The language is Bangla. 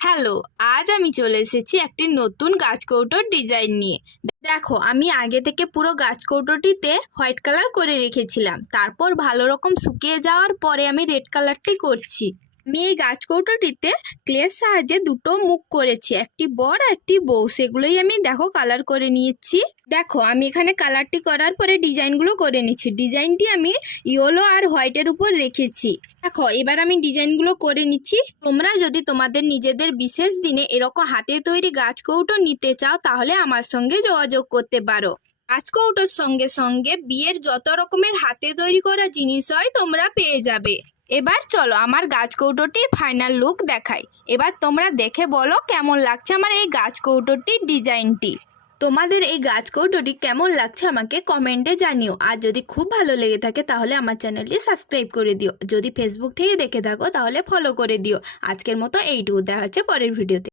হ্যালো, আজ আমি চলে এসেছি একটি নতুন গাছ কৌটোর ডিজাইন নিয়ে। দেখো, আমি আগে থেকে পুরো গাছ কৌটোটিতে হোয়াইট কালার করে রেখেছিলাম। তারপর ভালো রকম শুকিয়ে যাওয়ার পরে আমি রেড কালারটি করছি। আমি এই গাছ কৌটোটিতে ক্লের সাহায্যে দুটো মুখ করেছি, একটি বর একটি বউ। সেগুলোই আমি দেখো কালার করে নিয়েছি। দেখো, আমি এখানে কালারটি করার পরে ডিজাইনগুলো করে নিচ্ছি। ডিজাইনটি আমি ইয়েলো আর হোয়াইটের উপর রেখেছি। দেখো, এবার আমি ডিজাইনগুলো করে নিচ্ছি। তোমরা যদি তোমাদের নিজেদের বিশেষ দিনে এরকম হাতে তৈরি গাছ কৌটো নিতে চাও, তাহলে আমার সঙ্গে যোগাযোগ করতে পারো। গাছ কৌটোর সঙ্গে সঙ্গে বিয়ের যত রকমের হাতে তৈরি করা জিনিস হয় তোমরা পেয়ে যাবে। এবার চলো আমার গাছ কৌটোটির ফাইনাল লুক দেখাই। এবার তোমরা দেখে বলো কেমন লাগছে আমার এই গাছ কৌটোটির ডিজাইনটি। তোমাদের এই গাছ কৌটোটি কেমন লাগছে আমাকে কমেন্টে জানিও। আর যদি খুব ভালো লেগে থাকে তাহলে আমার চ্যানেলটি সাবস্ক্রাইব করে দিও। যদি ফেসবুক থেকে দেখে থাকো তাহলে ফলো করে দিও। আজকের মতো এইটুকু, দেখা হচ্ছে পরের ভিডিওতে।